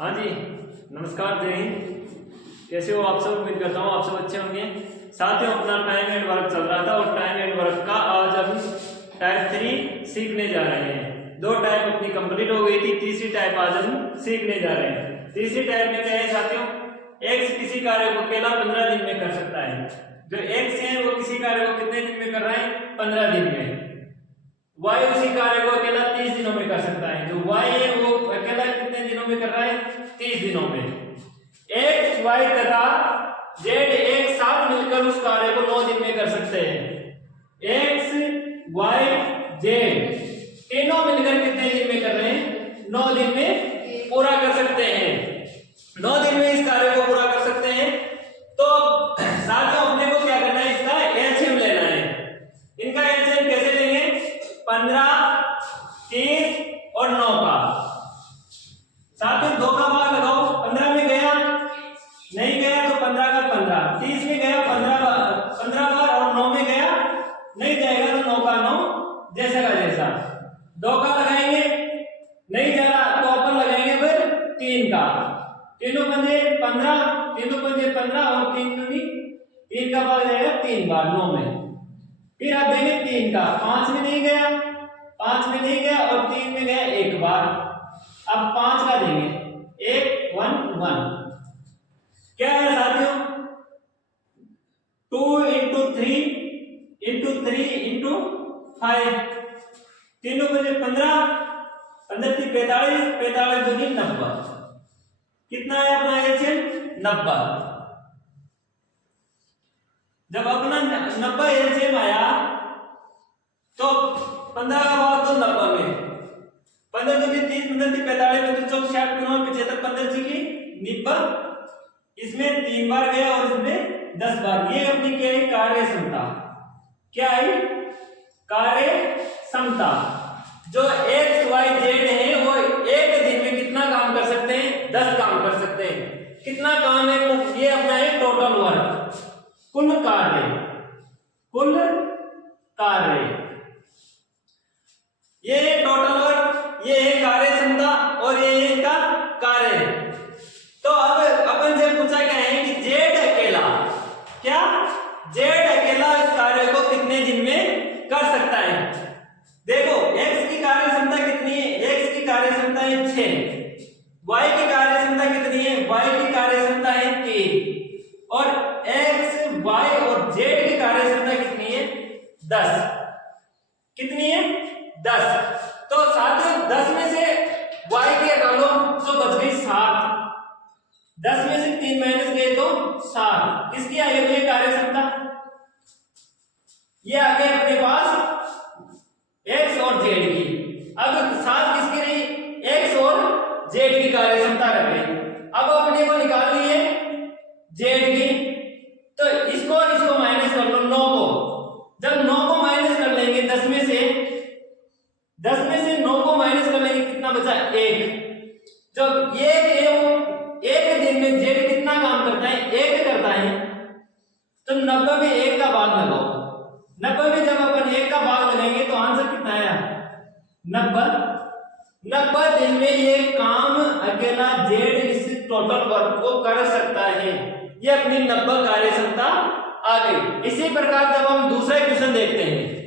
हाँ जी, नमस्कार, जय हिंद। कैसे हो आप सब? उम्मीद करता हूँ आप सब अच्छे होंगे। साथियों, अपना टाइम एंड वर्क चल रहा था और टाइम एंड वर्क का आज हम टाइप 3 सीखने जा रहे हैं। 2 टाइप अपनी कंप्लीट हो गई थी, तीसरी टाइप आज हम सीखने जा रहे हैं। तीसरी टाइप में क्या है साथियों? एक्स किसी कार्य को अकेला 15 दिन में कर सकता है। जो एक्स है वो किसी कार्य को कितने दिन में कर रहा है? 15 दिन में। वाई उसी कार्य को अकेला 30 दिनों में कर सकता है। जो वाई है वो अकेला कितने दिनों में कर रहा है? 30 दिनों में। एक्स, वाई तथा जेड एक साथ मिलकर उस कार्य को 9 दिन में कर सकते हैं। एक्स, वाई, जेड तीनों मिलकर कितने दिन में कर रहे हैं? 9 दिन में पूरा कर सकते हैं। 9 दिन में इस कार्य को पूरा कर सकते हैं। तो साथियों, अपने को क्या करना है? इसका एलसीएम लेना है। इनका एलसीएम कैसे लेंगे? 15, 30 और 9 का। साथियों 2 का भाग लगाओ। 15 में गया, नहीं गया तो 15 का 15, 30 में गया 15 बार और 9 में गया, नहीं जाएगा तो 9 का 9 जैसा का जैसा। 2 का लगाएंगे, नहीं जा रहा तो अपन लगाएंगे फिर 3 का। तीनों पंजे 15, तीनों पंजे 15 और 3 का भाग जाएगा 3 बार 9 में। फिर आप देंगे 3 का, 5 में नहीं गया, 5 में नहीं गया और 3 में गया 1 बार। अब 5 का देंगे, 1 1 1। क्या है साथियों? 2 into 3 into 3 into 5। तीनों बजे 15, 15 थी 45, 45 दूनी 90। कितना है अपना एलसीएम? 90। जब अपना 90 एलसीएम आया तो 15 का भाग तो 90 में। 15 दूनी 30, 15 थी 45, 25 चौक 60 9 75, 15 सी की 90। इसमें 3 बार गया और इसमें 10 बार। ये अपनी क्या है? कार्य क्षमता। क्या है? कार्य क्षमता। जो एक्स, वाई, जेड है वो एक दिन में कितना काम कर सकते हैं? 10 काम कर सकते हैं। कितना काम है? ये अपना है टोटल वर्क, कुल कार्य, कुल कार्य। ये है टोटल वर्क, ये है कार्य क्षमता और ये है इनका कार्य। तो अब अपन से पूछा क्या है कि जेड अकेला, क्या जेड अकेला इस कार्य को कितने दिन में कर सकता है? देखो, x की कार्य क्षमता कितनी है? x की कार्य क्षमता है 6। y की कार्य क्षमता कितनी है? y की कार्य क्षमता है 3। और x, y और z की कार्य क्षमता कितनी है? 10। कितनी है? 10। तो साथियों 10 में से y की हटा लो तो बच गई 7। 10 में से 3 माइनस गए तो 7। किसकी आ गई ये कार्य क्षमता? ये आ गई अपने पास x और z की। अब 7 किसकी रही? x और z की कार्य क्षमता रह गई। अब अपने को निकालनी है z की, तो इसको और इसको माइनस कर लो 9 को। जब 9 को माइनस कर लेंगे 10 में से 9 को माइनस कर लेंगे, कितना बचा? 1। जब ये है वो एक दिन में जेड कितना काम करता है? 1 करता है। तो 90 में 1 का भाग लगाओ। 90 में जब अपन 1 का भाग लगाएंगे तो आंसर कितना आया? 90 दिन में ये काम अकेला जेड इस टोटल वर्क को कर सकता है। ये अपनी 90 कार्य क्षमता आ गई। इसी प्रकार जब हम दूसरा क्वेश्चन देखते हैं,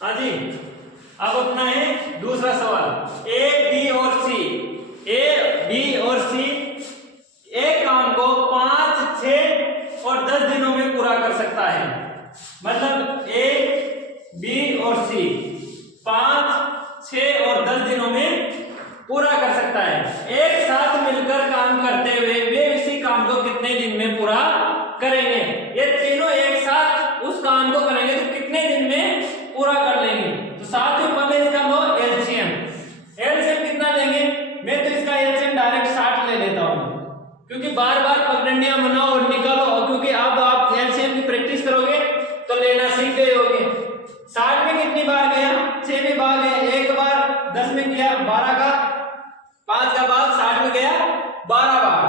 हाँ जी, अब अपना है दूसरा सवाल। ए, बी और सी, ए, बी और सी एक काम को 5, 6 और 10 दिनों में पूरा कर सकता है। मतलब ए, बी और सी 5, 6 और 10 दिनों में पूरा कर सकता है। एक साथ मिलकर काम करते हुए वे इसी काम को कितने दिन में पूरा करेंगे? ये तीनों एक साथ उस काम को करेंगे तो कितने दिन में पूरा कर लेंगे? तो साथियों पहले इसका लो एलसीएम। एलसीएम कितना लेंगे? मैं तो इसका एलसीएम डायरेक्ट 60 ले लेता हूं, क्योंकि बार बार पगडंडियां बनाओ और निकालो, और क्योंकि अब आप एलसीएम की प्रैक्टिस करोगे तो लेना सीख गए होगे। 60 में कितनी बार गया? 6 में भाग गया 1 बार, 10 में किया 12 का, 5 का भाग 60 में गया 12 बार।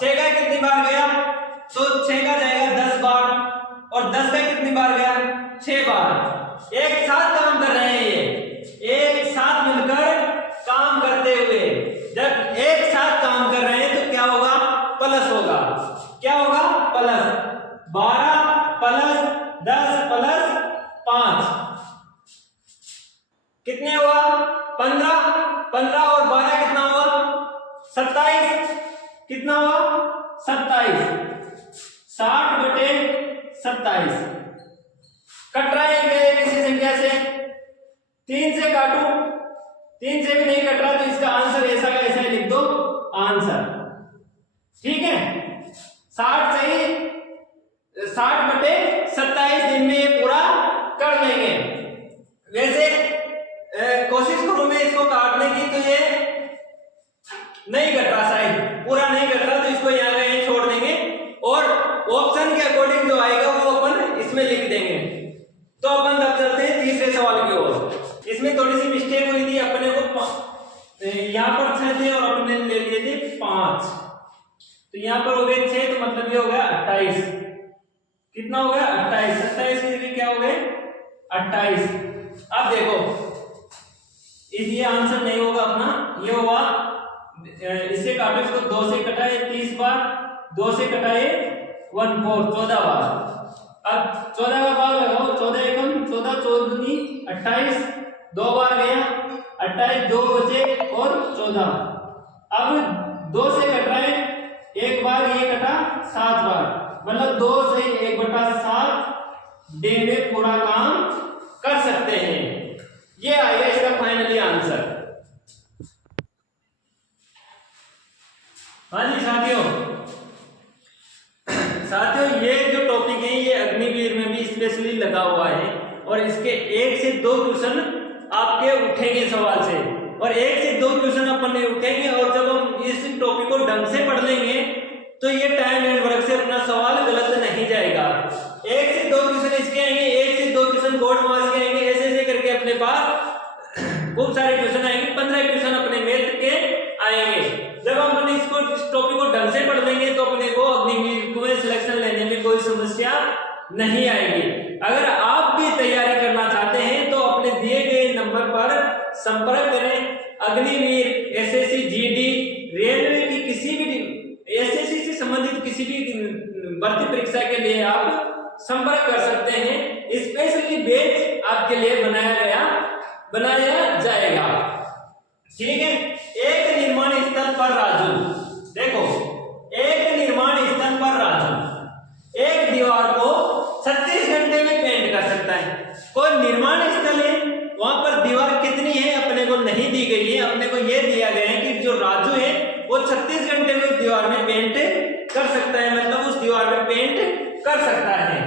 6 का कितनी बार गया? तो 6 का जाएगा 10 बार, और 10 का कितनी बार गया? 6 बार। एक साथ काम प्लस 10 प्लस 5 कितने हुआ 15, 15 और 12 कितना हुआ 27, कितना हुआ 27, 60/27 कट रहा है किसी संख्या से, 3 से काटू, 3 से भी नहीं कट रहा तो इसका आंसर ऐसा का ऐसा लिख दो आंसर, ठीक है। 60/27 दिन में ये पूरा कर लेंगे। वैसे कोशिश करूं मैं इसको काटने की तो ये नहीं कट रहा, शायद पूरा नहीं कट रहा तो इसको यहाँ का यहीं छोड़ देंगे और ऑप्शन के अकॉर्डिंग जो आएगा वो अपन इसमें लिख देंगे। तो अपन अब चलते हैं तीसरे सवाल की ओर। इसमें थोड़ी सी मिस्टेक हुई थी, अपने को यहाँ पर 6 थे और अपने ले लिए थे 5, तो यहाँ पर हो गए 6 तो मतलब ये हो गया 28, कितना हो गया 28, 27 के लिए क्या हो गए 28। अब देखो ये आंसर नहीं होगा अपना, ये होगा इससे काटो, इसको 2 से कटाए 30 बार, 2 से कटाए 14 14 बार। अब 14 का भाग लगाओ, 14 एकम 14, 14 दूनी 28, 2 बार गया 28, 2 बचे और 14। अब 2 से कट रहे एक बार, ये कटा 7 बार, मतलब 2 से 1/7 डे में पूरा काम कर सकते हैं। ये आएगा इसका फाइनली आंसर। हाँ जी साथियों, ये जो टॉपिक है ये अग्निवीर में भी स्पेशली लगा हुआ है और इसके 1 से 2 क्वेश्चन आपके उठेंगे सवाल से, और 1 से 2 क्वेश्चन अपन ने उठेंगे और जब हम इस टॉपिक को ढंग से पढ़ लेंगे तो ये टाइम एंड वर्क से अपना सवाल गलत नहीं जाएगा। 1 से 2 क्वेश्चन इसके आएंगे, 1 से 2 क्वेश्चन बोर्ड मार्क्स के आएंगे, ऐसे ऐसे करके अपने पास खूब सारे क्वेश्चन आएंगे, 15 क्वेश्चन अपने मैथ के आएंगे। जब हम अपने इस टॉपिक को ढंग से पढ़ लेंगे तो अपने को अग्निवीर में सिलेक्शन लेने में कोई समस्या नहीं आएगी। अगर आप भी तैयारी करना चाहते हैं तो अपने दिए गए नंबर पर संपर्क करें। अग्निवीर, एसएससी, जीडी, रेलवे की किसी भी एसएससी से संबंधित किसी भी भर्ती परीक्षा के लिए आप संपर्क कर सकते हैं। स्पेशली बैच आपके लिए बनाया जाएगा, ठीक है। एक निर्माण स्थल पर राजू, देखो एक निर्माण स्थल पर राजू एक दीवार को 36 घंटे में पेंट कर सकता है। कोई निर्माण स्थल है, वहां पर दीवार कितनी है अपने को नहीं दी गई है, अपने को यह दिया गया है कि जो राजू है वो 36 घंटे में उस दीवार में पेंट कर सकता है, मतलब उस दीवार में पेंट कर सकता है।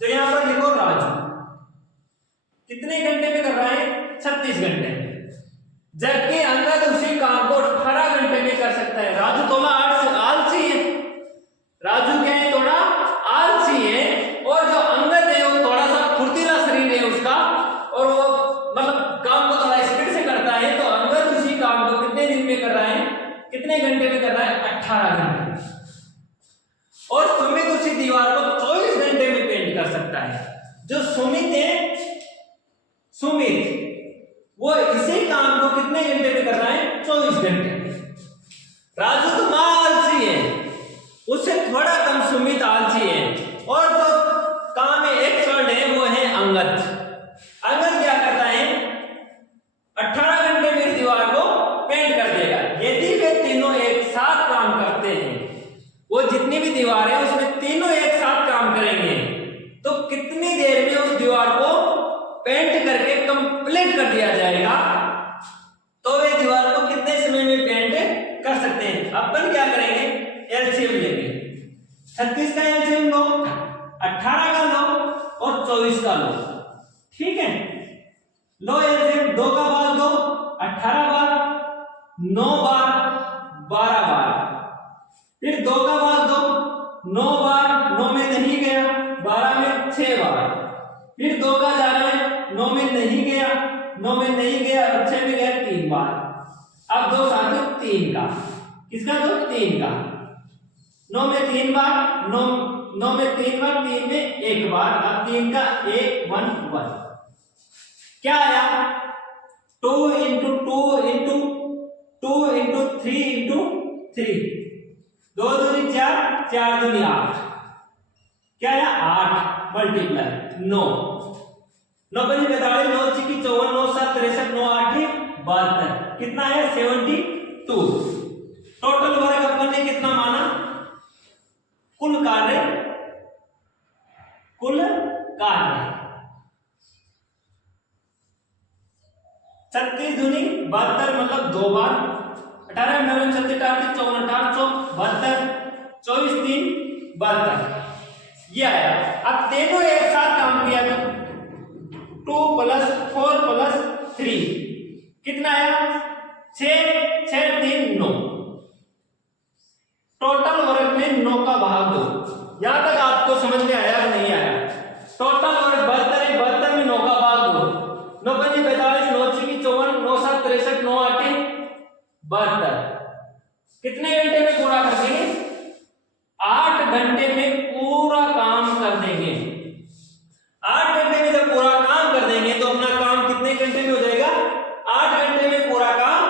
तो यहां पर लिखो राजू कितने घंटे में कर रहा है 36 घंटे में, जबकि अंगद उसी काम को 18 घंटे में कर सकता है। राजू थोड़ा आलसी है, राजू क्या है थोड़ा आलसी है, और जो अंगद है वो थोड़ा सा फुर्तीला शरीर है उसका, और वो मतलब काम को थोड़ा स्पीड से करता है। तो अंगद उसी काम को कितने दिन में कर रहा है, कितने घंटे में कर रहा है 18 घंटे, और सुमित उसी दीवार को 24 घंटे में पेंट कर सकता है। जो सुमित है, सुमित वो इसी काम को कितने घंटे में कर रहा है 24 घंटे में। राजू तो आलसी है, उससे थोड़ा कम सुमित आलसी है, और जो काम में एक्सपर्ट है वो है अंगद। अंगद क्या करता है 18 घंटे में इस दीवार को पेंट कर देगा। यदि वे तीनों एक साथ काम करते हैं, वो जितनी भी दीवार है उसमें तीनों एक साथ काम करेंगे, तो कितनी देर में उस दीवार को पेंट करके कंप्लीट कर दिया जाएगा। तो वे दीवार को कितने समय में पेंट कर सकते हैं। अपन क्या करेंगे, एलसीएम लेंगे, 36 का एलसीएम लो, 18 का लो और 24 का लो, ठीक है। लो एलसीएम, 2 का भाग दो 18 बार, 9 बार 12 बार, फिर 2 का भाग दो 9 बार, 9 में नहीं गया, 12 में 6 बार, फिर 2 का जा रहा है 9 में नहीं गया, 9 में नहीं गया और 6 में गया 3 बार। अब 2 साथ 3 का, किसका 2 3 का, 9 में 3 बार, 9 में 3 बार, 3 में 1 बार, अब 3 का 1 1 1 क्या आया 2 into 2 into 2 into 3 into 3, 2 दूनी 4, 4 दूनी 8, क्या आया 8। मल्टीप्लाई 9 9 5 45 9 6 54 9 7 63 9 8 72 कितना है 72। टोटल वर्क अपन ने कितना माना? कुल कार्य 36 दूनी 72 मतलब 2 बार 18 9 36 48 54 72 24 3 72 ये आया। अब तीनों एक साथ काम किया तो 2 + 4 + 3 कितना आया 6 6 3 9। टोटल वर्क में 9 का भाग 2। यहां तक आपको समझ में आया या नहीं आया? टोटल वर्क 72 72 में 9 का भाग 2 9 5 45 9 6 54 9 7 63 9 8 72 कितने घंटे में पूरा कर देंगे? 8 घंटे में पूरा काम कर देंगे। 8 घंटे में जब पूरा काम कर देंगे तो अपना काम कितने घंटे में हो जाएगा? 8 घंटे में पूरा काम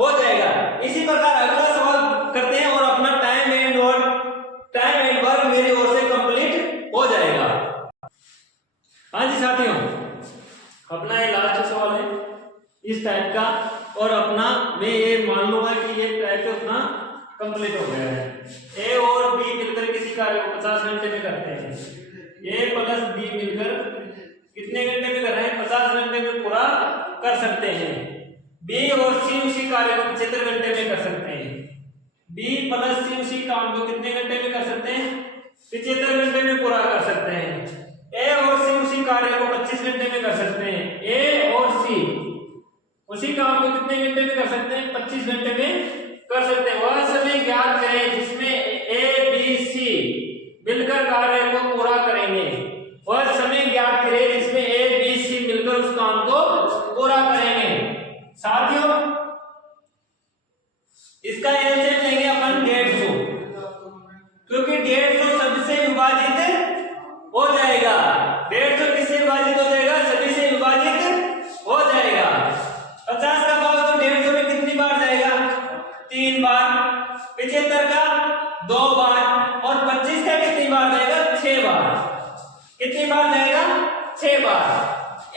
हो जाएगा। इसी प्रकार अगला सवाल करते हैं और अपना टाइम एंड वर्क मेरी ओर से कंप्लीट हो जाएगा। हाँ जी साथियों, अपना ये लास्ट सवाल है इस टाइप का और अपना मैं ये मान लूंगा कि ये टाइप अपना कंप्लीट हो गया है। ए और बी मिलकर किसी कार्य को 50 घंटे में करते हैं। ए प्लस बी मिलकर कितने घंटे में कर रहे हैं? 50 घंटे में पूरा कर सकते हैं। बी और सी उसी कार्य को 75 घंटे में कर सकते हैं। बी प्लस सी उसी काम को कितने घंटे में कर सकते हैं? 75 घंटे में पूरा कर सकते हैं। ए और सी उसी कार्य को 25 घंटे में कर सकते हैं। ए और सी उसी काम को कितने घंटे में कर सकते हैं? 25 घंटे में कर सकते हैं। वह समय ज्ञात करें जिसमें ए बी सी मिलकर कार्य को पूरा करेंगे। वह समय ज्ञात करें जिसमें ए बी सी मिलकर उस काम को पूरा करेंगे। साथियों इसका एलसीएम लेंगे अपन 150 क्योंकि 150 सबसे विभाजित हो जाएगा। 150 किससे विभाजित हो जाएगा? सभी से विभाजित हो जाएगा। 50 का भाग तो 150 में कितनी बार जाएगा? 3 बार। 75 का 2 बार और 25 का कितनी बार जाएगा? 6 बार। कितनी बार जाएगा? 6 बार।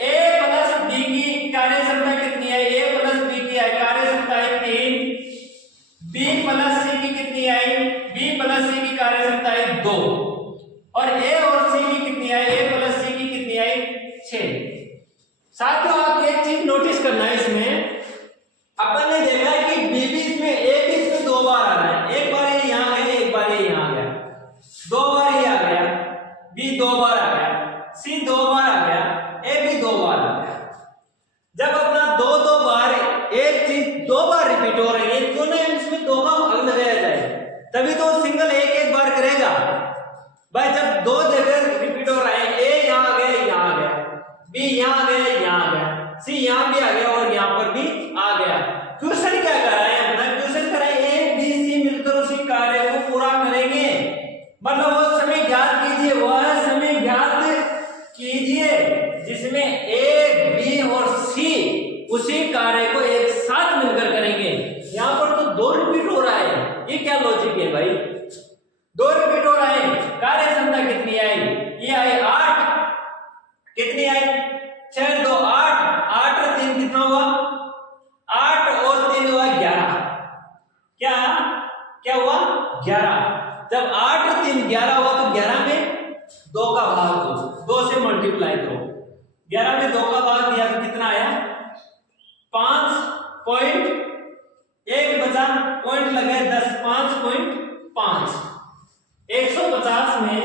A प्लस B की कार्य क्षमता कितनी है? A प्लस B की कार्य क्षमता है 3। B प्लस C की कितनी आई? B प्लस C की कार्य क्षमता है 2 और A और C की कितनी आई? A प्लस C की कितनी आई? 6। साथियों आप एक चीज नोटिस करना है, इसमें अपन ने देखा है कि B भी इसमें A भी इसमें 2 बार आ रहा है। एक बार ये यहाँ गया, एक बार ये यहाँ गया, 2 बार ये आ गया, B 2 बार आ गया, C 2 बार आ गया, A भी 2 बार आ गया। जब अपना 2 बार एक चीज 2 बार रिपीट हो रही है तो ना इसमें 2 का भाग लगाया जाए, तभी तो सिंगल एक बार करेगा। भाई जब 2 जगह रिपीट हो रहा है, A यहाँ गया, यहाँ गया, B यहाँ गया, यहाँ गया, C यहाँ भी आ गया और यहाँ पर भी आ गया। क्वेश्चन क्या कर रहा है अपना? क्वेश्चन कर रहा है A B C मिलकर उसी कार्य को पूरा करेंगे। मतलब वो समय ज्ञात कीजिए, वह समय ज्ञात कीजिए जिसमें A B और C उसी कार्य को एक साथ मिलकर करेंगे। यहाँ पर तो 2 रिपीट हो रहा है, ये क्या लॉजिक है भाई? 2 रिपीट हो रहा है। कार्य क्षमता कितनी आई? ये आई 8। कितनी आई? 6 2 8 8 और 3 कितना हुआ? 8 और 3 हुआ 11। क्या हुआ? 11। जब 8 और 3 11 हुआ तो 11 में 2 का भाग दो, 2 से मल्टीप्लाई करो। 11 में 2 का भाग दिया तो कितना आया? 5.1 बचा, पॉइंट लगे 10, 5.5। 150 में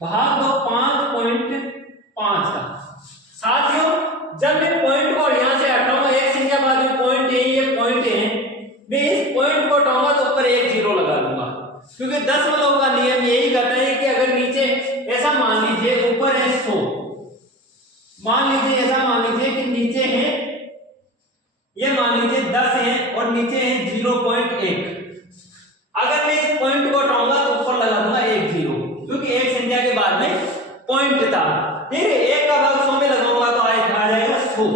भाग दो 5.5 का। साथियों जब मैं पॉइंट को यहां से हटाऊंगा, एक संख्या बाद में पॉइंट है, ये पॉइंट है, मैं इस पॉइंट को हटाऊंगा तो ऊपर एक 0 लगा दूंगा, क्योंकि दशमलव का नियम यही कहता है कि अगर नीचे ऐसा मान लीजिए ऊपर है 100, मान लीजिए ऐसा मान लीजिए कि नीचे है, ये मान लीजिए 10 है और नीचे है 0.1। अगर मैं इस पॉइंट को हटाऊंगा तो ऊपर लगा दूंगा 1 0, क्योंकि एक संख्या के बाद में पॉइंट था। फिर 1 का भाग 100 में लगाऊंगा तो आ जाएगा 100।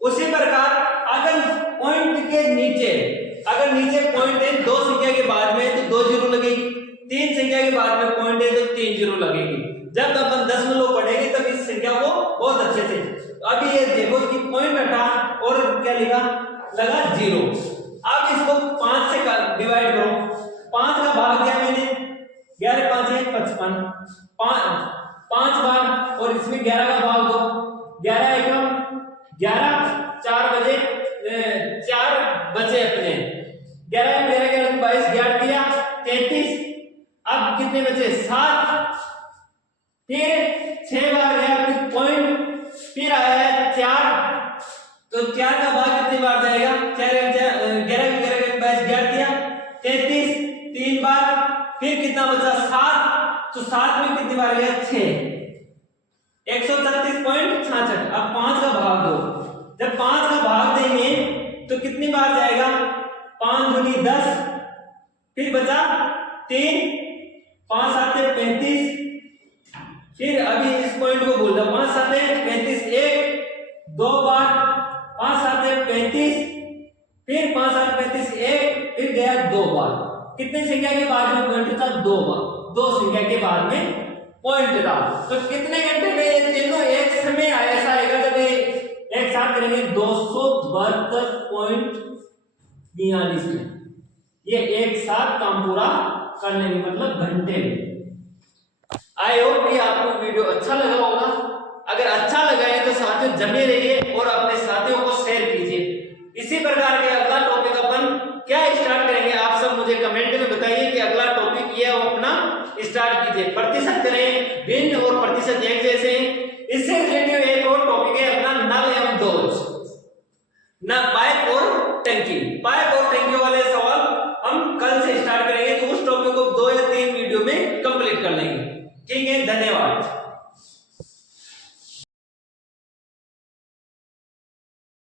उसी प्रकार अगर पॉइंट के नीचे, अगर नीचे पॉइंट है 2 संख्या के बाद में तो 2 0 लगेगी, 3 संख्या के बाद में पॉइंट है तो 3 0 लगेगी। जब अपन दशमलव पढ़ेंगे तब इस संख्या को बहुत अच्छे से। अभी ये देखो कि पॉइंट हटा और क्या लिखा, लगा 0। अब इसको 5 से डिवाइड करो, 5 का भाग दिया मैंने, 11 5 है 55, 5 बार, और इसमें 11 का भाग दो, 11 एकम 11, 4 बजे 4 बचे अपने, 11 11 22 11 दिया 33। अब कितने बचे 7, फिर 6 बार गया फिर पॉइंट, फिर आया है 4, तो 4 का भाग कितनी बार जाएगा, 4 11 11 22 11 दिया 33, 3 बार, फिर कितना बचा 7, तो 7 में कितनी बार गया 6, 136.66। अब 5 का भाग दो, जब 5 का भाग देंगे तो कितनी बार जाएगा, 5 दूनी 10, फिर बचा 3, 5 7 35, फिर अभी इस पॉइंट को बोल दो, 5 7 35 1 2 बार, 5 7 35, फिर 5 7 35 1, फिर गया 2 बार। कितने संख्या के बाद में पॉइंट था, 2 बार, 2 संख्या के बाद में पॉइंट था। तो कितने घंटे में ये तीनों एक समय ऐसा आएगा जब ये एक साथ करेंगे, 272.42 में ये एक साथ काम पूरा करने में, मतलब घंटे में। आई होप कि आपको वीडियो अच्छा लगा होगा। अगर अच्छा लगा है तो साथियों जमे रहिए और अपने साथियों को शेयर कीजिए। इसी प्रकार के अगला टॉपिक अपन क्या स्टार्ट करेंगे, आप सब मुझे कमेंट में बताइए कि अगला टॉपिक ये अपना स्टार्ट कीजिए। प्रतिशत करें, भिन्न और प्रतिशत एक जैसे। इससे रिलेटेड एक और टॉपिक है अपना नल एवं डोज, ना पाइप और टंकी। पाइप और टंकी वाले सवाल हम कल से स्टार्ट करेंगे, तो उस टॉपिक को 2 या 3 वीडियो में कंप्लीट कर लेंगे। ठीक है, धन्यवाद।